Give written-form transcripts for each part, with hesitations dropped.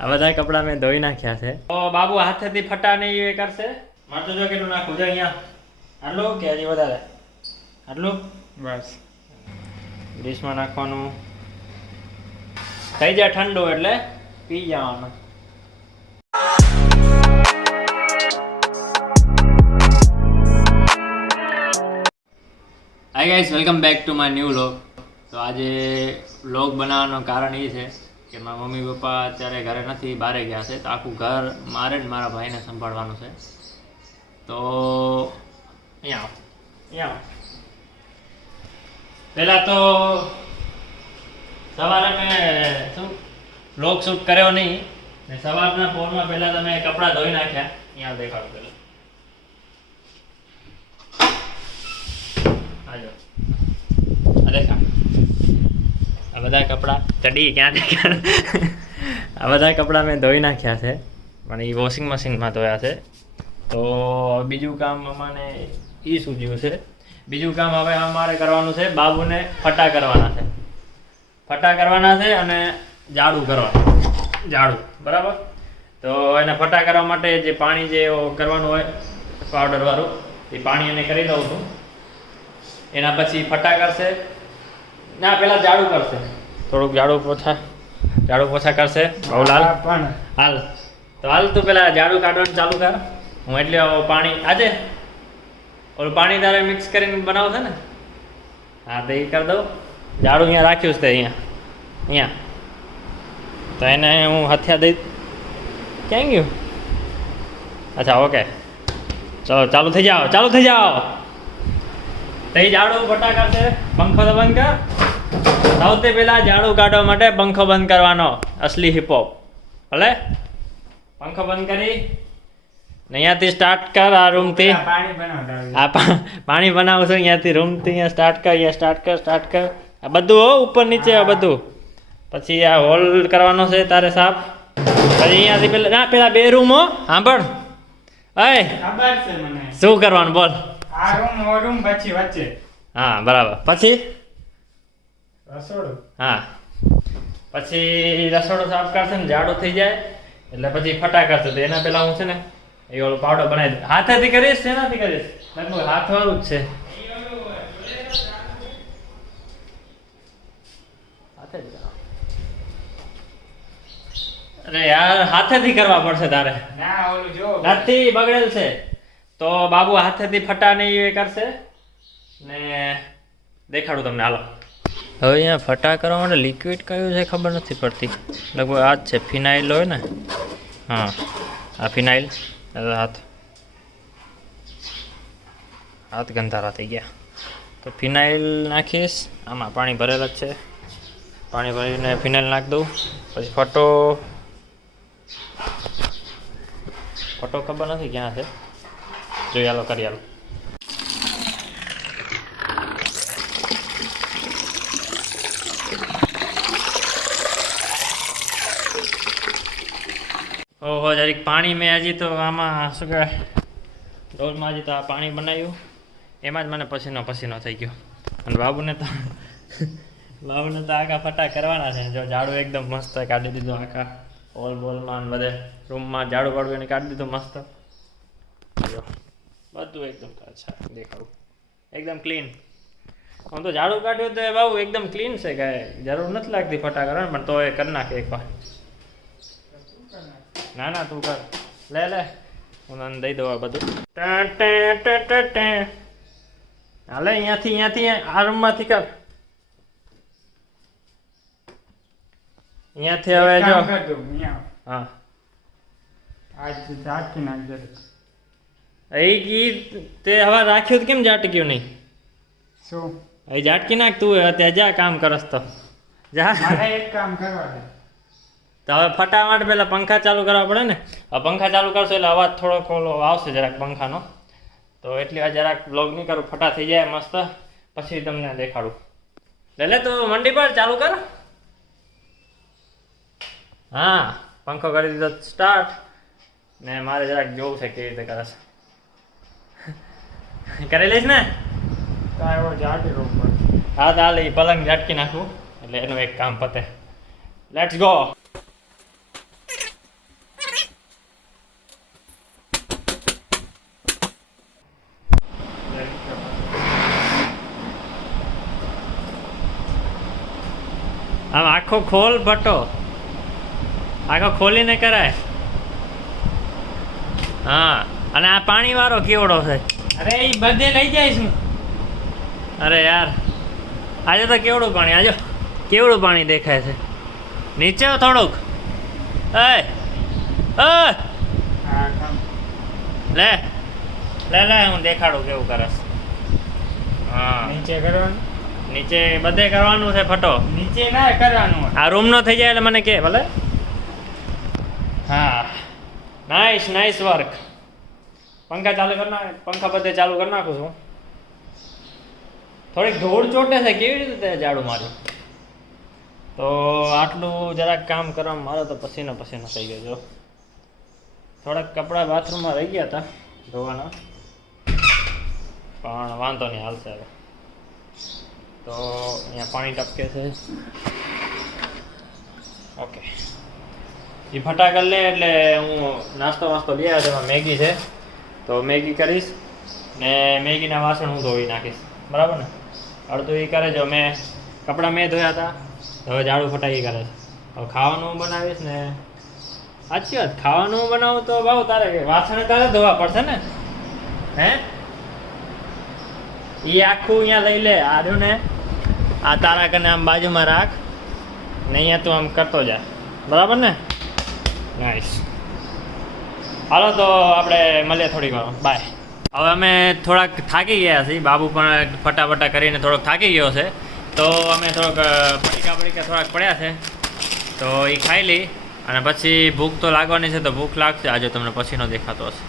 આ બધા કપડાં મેં ધોઈ નાખ્યા છે. તો બાબુ હાથેથી ફટા નહીં એ કરશે. મારે તો જો કેટલું નાખવું છે અહીંયા. આટલું કે હજી વધારે? આટલું બસ. ડીશમાં નાખવાનું. થઈ જાય ઠંડુ એટલે પી જવાનું. Hi guys, welcome back to my new vlog. તો આજે વ્લોગ બનાવવાનું કારણ એ છે કે મારા મમ્મી પપ્પા અત્યારે ઘરે નથી, બહાર ગયા છે. તો આખું ઘર મારે ને મારા ભાઈને સંભાળવાનું છે. તો અહીંયા પહેલાં તો સવારે મેં શું વ્લોગ શૂટ કર્યો નહીં ને સવારના પોરમાં પહેલાં તમે કપડાં ધોઈ નાખ્યા. અહીંયા દેખાડો પહેલાં. આ બધા કપડાં ચડી ક્યાં આ બધા કપડાં મેં ધોઈ નાખ્યા છે, પણ એ વોશિંગ મશીનમાં ધોયા છે. તો બીજું કામ અમારે એ સૂઝ્યું છે. બીજું કામ હવે અમારે કરવાનું છે, બાબુને ફટા કરવાના છે. ફટા કરવાના છે અને ઝાડુ કરવાનું. ઝાડુ બરાબર. તો એને ફટા કરવા માટે જે પાણી જે કરવાનું હોય પાવડરવાળું એ પાણી એને કરી દઉં છું. એના પછી ફટા કરશે. ના, પેલા ઝાડુ કરશે. થોડુંક ઝાડુ પોછા કરશે. બહુલાલ હાલ તો હાલ તું પેલા ઝાડુ કાઢવાનું ચાલુ કર. હું એટલે પાણી આજે ઓલું પાણી તારે મિક્સ કરીને બનાવશે ને? હા, તો એ કરી દઉં. ઝાડુ અહીંયા રાખ્યું છે અહીંયા. તો એને હું હથિયા દઈ. ક્યાં ગયું? અચ્છા, ઓકે, ચલો ચાલુ થઈ જાઓ. તો એ ઝાડુ ફટા કરશે. પંખો તો બંધ કર. સૌથી પહેલા ઝાડુ કાઢવા માટે પંખો બંધ કરવાનો. અસલી હિપહોપ. ભલે પંખો બંધ કરી ને અહીંયાથી સ્ટાર્ટ કર. આ રૂમથી પાણી બનાવશું. અહીંયાથી રૂમથી અહીંયા સ્ટાર્ટ કર. સ્ટાર્ટ કર. આ બધું હો, ઉપર નીચે બધું. પછી આ હોલ કરવાનો છે તારે સાફ. પછી અહીંયાથી પેલા બે રૂમ હો. સાંભળ, શું કરવાનું બોલ? આ રૂમ પછી વચ્ચે. હા, બરાબર. પછી રસોડું. હા, પછી રસોડું સાફ કરશે ને ઝાડુ થઈ જાય એટલે પછી ફટા કરશે. તો એના પહેલા હું છે ને એ ઓલો પાવડર બનાવી દઉં. હાથેથી કરીશ? શેનાથી કરીશ? લગભગ હાથવાળું જ છે. હાથે જ અરે યાર, હાથેથી કરવા પડશે તારે. ના, ઓલું જો નથી, બગડેલ છે. તો બાબુ હાથેથી ફટા ને એ કરશે ને દેખાડું તમને. હાલો, હવે અહીંયા ફટા કરવા માટે લિક્વિડ કયું છે ખબર નથી પડતી. લગભગ આ જ છે, ફિનાઇલ હોય ને. હા, આ ફિનાઇલ. હાથ ગંધારા થઈ ગયા. તો ફિનાઇલ નાખીશ. આમાં પાણી ભરેલા જ છે. પાણી ભરીને ફિનાઇલ નાખી દઉં. પછી ફટો ખબર નથી ક્યાં છે. જોઈ હાલો, કરી હાલો. ઓહો, જરીક પાણી મેં હજી તો આમાં શું કહેવાય ડોલમાં હજી તો આ પાણી બનાવ્યું. એમાં જ મને પસીનો થઈ ગયો. અને બાબુને તો આખા ફટા કરવાના છે. જો ઝાડુ એકદમ મસ્ત કાઢી દીધું. આખા બોલમાં બધે રૂમમાં ઝાડુ પાડવું એને કાઢી દીધું મસ્ત. જો બધું એકદમ દેખાડું, એકદમ ક્લીન. હું તો ઝાડુ કાઢ્યું તો બાબુ એકદમ ક્લીન છે. કાંઈ જરૂર નથી લાગતી ફટા કરવાની, પણ તો એ કરી નાખે એકવાર. ના, તું કર. લે હું તને દઈ દઉં આ બધું. હાલે, અહીંયાથી આ રૂમમાંથી કર. અહીંયાથી હવે જો. હા, તે હવે રાખ્યું કેમ ઝાટક્યું નહીં? શું એ ઝાટકી નાખ તું. અત્યારે જા કામ કરસ તો જા. એક કામ કરવા દે. તો હવે ફટા માટે પહેલાં પંખા ચાલુ કરવા પડે ને. હવે પંખા ચાલુ કરશો એટલે અવાજ થોડોક ઓલો આવશે જરાક પંખાનો. તો એટલી વાર જરાક બ્લોગ નહીં કરું, ફટા થઈ જાય મસ્ત. પછી તમને દેખાડું. લે તો મંડી પર ચાલુ કર. હા, પંખો કરી દીધો સ્ટાર્ટ. ને મારે જરાક જોવું છે કેવી રીતે કરશે. કરી લઈશ ને? હા, તો હાલ એ પલંગ ઝાટકી નાખું એટલે એનું એક કામ પતે. Let's go. આખો ખોલ ભટ્ટો, આખો ખોલીને કરાય. હા, અને આ પાણી વાળો કેવડો છે. અરે એ બધે લઈ જઈશ હું. અરે યાર, આજે તો કેવડું પાણી, આજો કેવડું પાણી દેખાય છે. નીચે થોડુંક. એ હા કામ. લે લે લે, હું દેખાડું કેવું કરસ. હા, નીચે કરવાનું. નીચે બધે કરવાનું છે ફટો. નીચે ના કરવાનું. આ રૂમ નો થઈ જાય એટલે મને કે ભલે. હા, નાઈસ નાઈસ વર્ક. પંખા ચાલુ કરી નાખ, પંખા બધે ચાલુ કરી નાખું છું. થોડીક ધૂળ ચોટે છે, કેવી રીતે તે ઝાડુ માર્યું? તો આટલું જરાક કામ કરવામાં મારો તો પસીનો પસીનો થઈ ગયો. જો થોડાક કપડાં બાથરૂમમાં રહી ગયા હતા ધોવાના, પણ વાંધો નહીં, હાલશે હવે. તો અહીંયા પાણી ટપકે છે. ઓકે, એ ફટાકડ લે એટલે હું નાસ્તો વાસ્તો લઈ આવ્યો. એમાં મેગી છે, તો મેગી કરીશ ને મેગીના વાસણ હું ધોઈ નાખીશ, બરાબર ને? અડધું એ કરે. જો મેં કપડાં મેં ધોયા હતા, હવે ઝાડુ ફટાઈ કરે છે. હવે ખાવાનું હું બનાવીશ ને. સાચી વાત, ખાવાનું હું બનાવું તો ભાવ તારે વાસણ તારે ધોવા પડશે ને. હે, એ આખું અહીંયા લઈ લે, આર્યું ને આ તારા કને આમ બાજુમાં રાખ ને અહીંયા તું આમ કરતો જા, બરાબર ને? નાઈસ. હાલો તો આપણે મળીએ થોડીક વાર, બાય. હવે અમે થોડાક થાકી ગયા છીએ, બાબુ પણ ફટાફટા કરીને થોડોક થાકી ગયો છે, તો અમે થોડોક પડીકા થોડાક પડ્યા છે, તો એ ખાઈ લઈ. અને પછી ભૂખ તો લાગવાની છે, તો ભૂખ લાગશે. આજે તમને પછીનો દેખાતો હશે.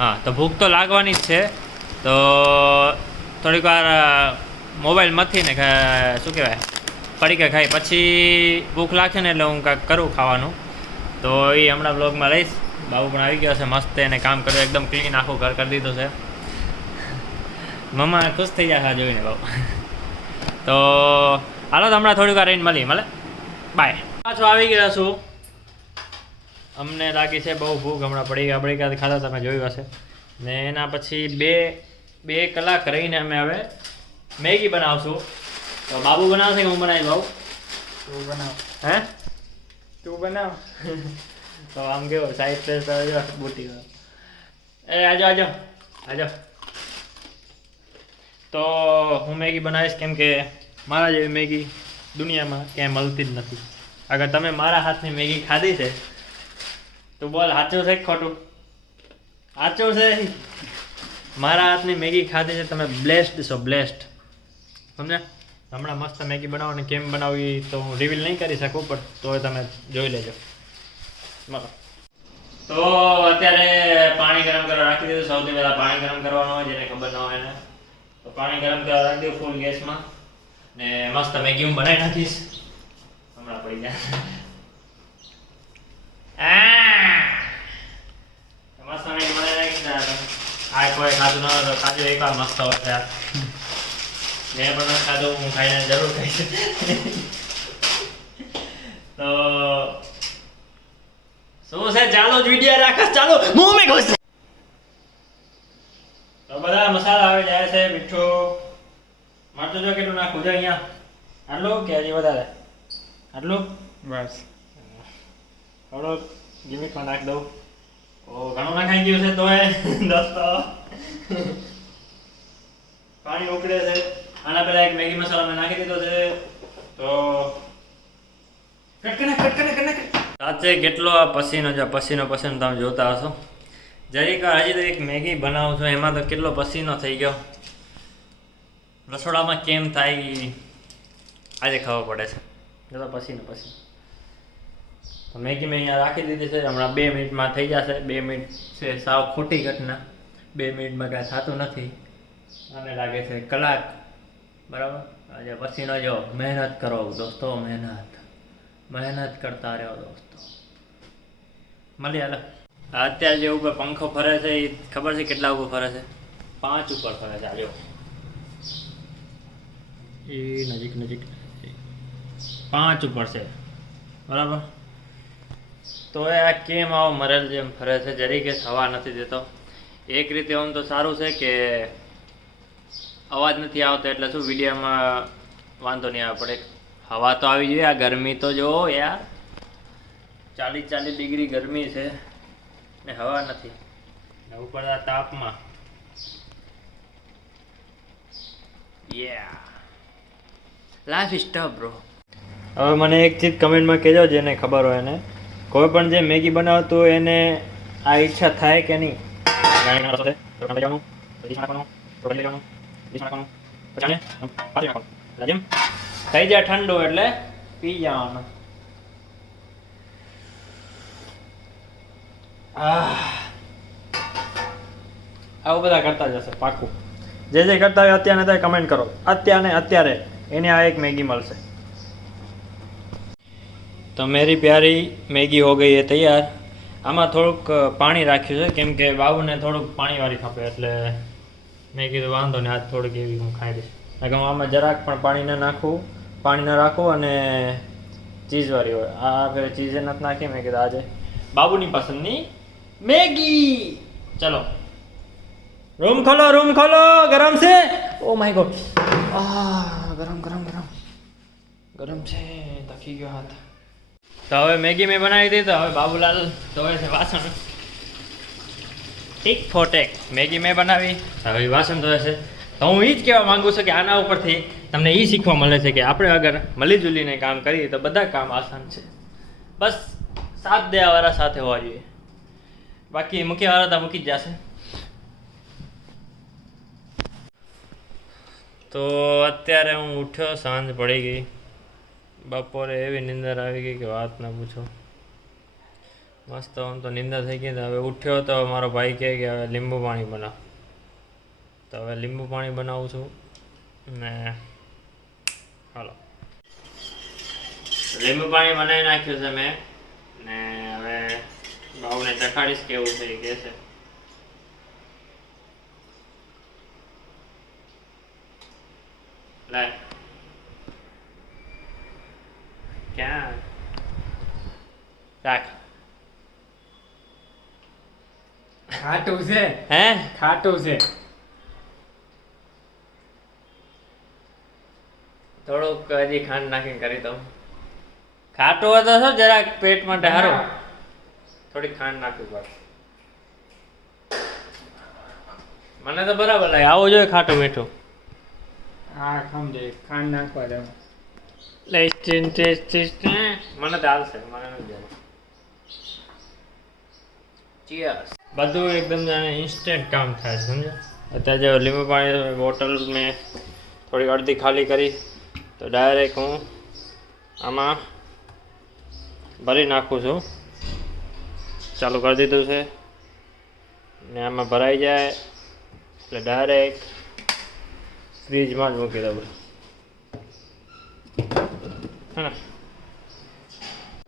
હા, તો ભૂખ તો લાગવાની જ છે, તો થોડીક વાર મોબાઈલ મથીને શું કહેવાય પડીકા ખાઈ પછી ભૂખ લાગશે ને એટલે હું કાંઈક કરું ખાવાનું. તો એ હમણાં બ્લોગમાં રહીશ. બાબુ પણ આવી ગયો છે મસ્ત, એને કામ કર્યું એકદમ ક્લીન, આખું ઘર કરી દીધું છે. મમ્મા ખુશ થઈ જશે જોઈને બાબુ. તો હાલો તો હમણાં થોડીક વાર રહીને મળે. બાય. પાછો આવી ગયા છું. અમને લાગી છે બહુ ભૂખ. હમણાં પડીકા ખાધા તમે જોયું હશે. ને એના પછી બે કલાક રહીને અમે હવે મેગી બનાવશું. તો બાબુ બનાવશે કે હું બનાવી બાબુ? તું બનાવ. હે, તું બનાવ. તો આમ કેવો સાઈડ પ્લેસ જો બુટી. એ આજો. તો હું મેગી બનાવીશ, કેમ કે મારા જેવી મેગી દુનિયામાં ક્યાંય મળતી જ નથી. અગર તમે મારા હાથની મેગી ખાધી છે તો બોલ, સાચું છે કે ખોટું? સાચું છે. મારા હાથની મેગી ખાધી છે, તમે બ્લેસ્ડ છો, બ્લેસ્ડ. સમજ્યા? હમણાં મસ્ત મેગી બનાવવાની, કેમ બનાવવી તો હું રિવીલ નહીં કરી શકું, પણ તોય તમે જોઈ લેજો. બરાબર. તો અત્યારે પાણી ગરમ કરવા રાખી દીધું. સૌથી પહેલાં પાણી ગરમ કરવાનું હોય, જેને ખબર ન હોય એને. તો પાણી ગરમ કરવા રાખી દઉં ફૂલ ગેસમાં, ને મસ્ત મેગી હું બનાવી નાખીશ. હમણાં પડી જાય. મસ્ત મેગી બનાવી નાખીશ. આ કોઈ ખાધું ન હોય તો ખાજો એકવાર, મસ્ત હોય. મેં પણ ખાધું, હું ખાઈને જરૂર ખાઈશ. તો શું છે, ચાલો જ વિડીયો રાખસ, ચાલો મુંહ મે ઘુસ. તો બધા મસાલા આવી જાય છે. મીઠું મરચું જો કેટલું નાખવું છે અહીંયા? આટલું કે હજી વધારે? આટલું બસ. થોડુંક ગીમીઠમાં નાખી દઉં. ઓ, ઘણું નાખાઈ ગયું છે તો દોસ્તો. પાણી ઉકળે છે. આના પહેલા એક મેગી મસાલા મેં નાખી દીધો છે. તો કટકને સાચે કેટલો આ પસીનો તમે જોતા હશો. જરીક હજી તો એક મેગી બનાવું છું, એમાં તો કેટલો પસીનો થઈ ગયો. રસોડામાં કેમ થાય આજે ખબર પડે છે. જતો પસીનો. મેગી મેં અહીંયા રાખી દીધી છે. હમણાં 2 મિનિટમાં થઈ જશે. 2 મિનિટ છે સાવ ખોટી ઘટના. 2 મિનિટમાં કાંઈ થતું નથી. મને લાગે છે કલાક. બરાબર. આજે પસીનો જો. મહેનત કરો દોસ્તો, મહેનત કરતા રહ્યો દોસ્તો. મળીએ. હાલો. અત્યારે જે ઉપર પંખો ફરે છે એ ખબર છે કેટલા ઉપર ફરે છે? 5 ઉપર ફરે છે. આજો એ નજીક 5 ઉપર છે, બરાબર. તો એ આ કેમ આવો મરેલ જેમ ફરે છે? જરીકે હવા નથી દેતો. એક રીતે આમ તો સારું છે કે અવાજ નથી આવતો, એટલે શું વિડીયોમાં વાંધો નહીં આવે. પડે હવા તો આવી જોઈએ, આ ગરમી તો જો યાર 40 ડિગ્રી ગરમી છે ને હવા નથી ને ઉપર આ તાપમાં લાઈફ ઇઝ ટફ બ્રો. હવે મને એક ચીજ કમેન્ટમાં કહેજો જેને ખબર હોય એને, કોઈ પણ જે મેગી બનાવતું હોય એને આ ઈચ્છા થાય કે નહીં થઈ જાય ઠંડુ એટલે પી જવાનું. આવું બધા કરતા જશે પાકું. જે કરતા હોય અત્યારે અત્યારે કમેન્ટ કરો, અત્યારે એને આ એક મેગી મળશે. તો મેરી પ્યારી મેગી હો ગઈ है તૈયાર. આમાં થોડુંક પાણી રાખ્યું છે કેમ કે બાબુને થોડુંક પાણીવાળી ખપે એટલે મેં કીધું વાંધો ને આજ થોડીક એવી હું ખાઈ દઈશ. કારણ કે હું આમાં જરાક પણ પાણી ન રાખું અને ચીઝવાળી હોય. આ ફેર ચીઝે નથી નાખી. મેં કીધું આજે બાબુની પસંદની મેગી. ચલો રૂમ ખોલો ગરમ છે. ઓ માય ગોડ, ગરમ છે, તકી ગયો હાથ. તો હવે મેગી મેં બનાવી દીધી. તો હવે બાબુલાલ ધોવે છે વાસણ. ઠીક ફોટેક મેગી મેં બનાવી, હવે વાસણ ધોવે છે. તો હું એ જ કહેવા માંગુ છું કે આના ઉપરથી તમને એ શીખવા મળે છે કે આપણે અગર મળીજુલીને કામ કરીએ તો બધા કામ આસાન છે. બસ સાથ દેવાવાળા સાથે હોવા જોઈએ, બાકી મૂક્યાવાળા તો મૂકી જ જશે. તો અત્યારે હું ઉઠ્યો, સાંજ પડી ગઈ. બપોરે એવી નિંદર આવી ગઈ કે વાત ના પૂછો. મસ્ત આમ તો નિંદર થઈ ગઈ. હવે ઉઠ્યો તો મારો ભાઈ કહે કે હવે લીંબુ પાણી બનાવ. તો હવે લીંબુ પાણી બનાવું છું ને હાલો લીંબુ પાણી બનાવી નાખ્યું છે મેં ને હવે ભાવને ચખાડીશ કેવું છે એ કહે છે. લે ક્યાં રાખ. ખાટું છે, હે ખાટું છે. થોડુંક હજી ખાંડ નાખીને કરી દઉં. ખાટું હોય તો શું જરાક પેટ માટે સારું. થોડીક ખાંડ નાખવી પડે. મને તો બરાબર લાગે. આવું જોઈએ ખાટું મીઠું. હા સમજે, ખાંડ નાખવા દે. મને તો હાલશે, મને નથી જરૂર. ચીયર્સ. બધું એકદમ ઇન્સ્ટન્ટ કામ થાય છે સમજ્યા. અત્યારે જે લીંબુ પાણી બોટલ મેં થોડી અડધી ખાલી કરી તો ડાયરેક્ટ હું આમાં ભરી નાખું છું. ચાલુ કરી દીધું છે ને આમાં ભરાઈ જાય એટલે ડાયરેક્ટ ફ્રીજમાં જ મૂકી દઉં.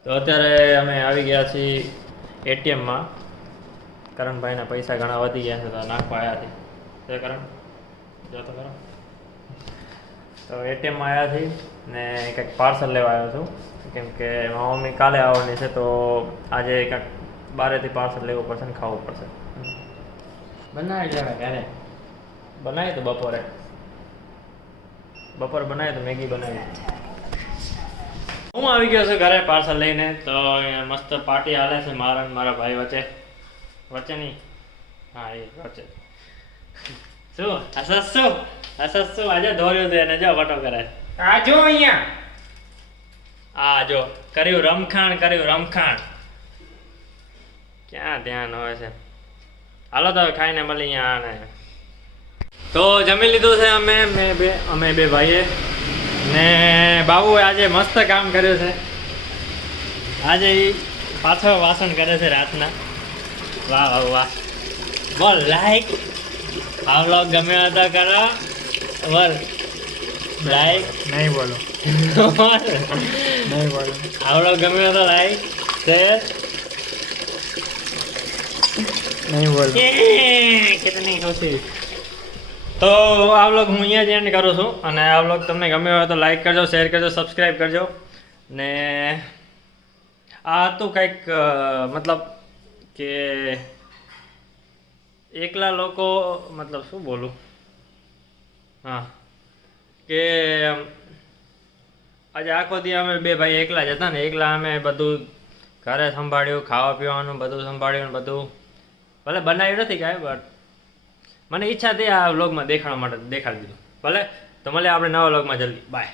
તો અત્યારે અમે આવી ગયા છીએ એટીએમમાં. કરણભાઈના પૈસા ઘણા વધી ગયા છે તો નાખવા આવ્યા છે. જય કરણ, જો તો કરો. તો એટીએમમાં આવ્યા છીએ ને કંઈક પાર્સલ લેવા આવ્યો છું કેમ કે મારી મમ્મી કાલે આવવાની છે તો આજે કંઈક બહારેથી પાર્સલ લેવું પડશે ને ખાવું પડશે. બનાવી લેવાય ઘરે. બનાવી તો બપોરે બનાવી તો મેગી બનાવી. હું આવી ગયો છું ઘરે પાર્સલ લઈને. તો અહીંયા મસ્ત પાર્ટી હાલે છે મારા અને મારા ભાઈ વચ્ચે નહીં, હા એ વચ્ચે. શું હસશું આજે ધોર્યું છે એને જો વટો કરે. આ જો અહીંયા, આ જો કર્યું રમખાણ. ક્યાં ધ્યાન હોય છે. હાલો તો ખાઈને મળી અહીંયા આને. તો જમી લીધું છે અમે બે ભાઈએ ને બાબુએ આજે મસ્ત કામ કર્યું છે. આજે એ પાછો વાસણ કરે છે રાતના. વાહ બોલ લાઈક. આ વ્લોગ ગમે તો કરો. બોલ લાઈક. નહીં બોલો. આ વ્લોગ ગમે તો લાઈક શેર નહીં બોલો. કેટલી ખુશી. તો આ વ્લોગ હું અહીંયા જ એન્ડ કરું છું અને આ વ્લોગ તમને ગમ્યો હોય તો લાઈક કરજો, શેર કરજો, સબસ્ક્રાઈબ કરજો. ને આ હતું કંઈક મતલબ કે એકલા લોકો મતલબ શું બોલું, હા કે આજે આખો દી અમે બે ભાઈ એકલા જ હતા ને, એકલા અમે બધું ઘરે સંભાળ્યું, ખાવા પીવાનું બધું સંભાળ્યું ને બધું ભલે બનાવ્યું નથી કાંઈ, બટ મને ઈચ્છા થઈ આ વ્લોગમાં દેખાડવા માટે દેખાડી દીધું. ભલે તો મળે આપણે નવા વ્લોગમાં જલ્દી. બાય.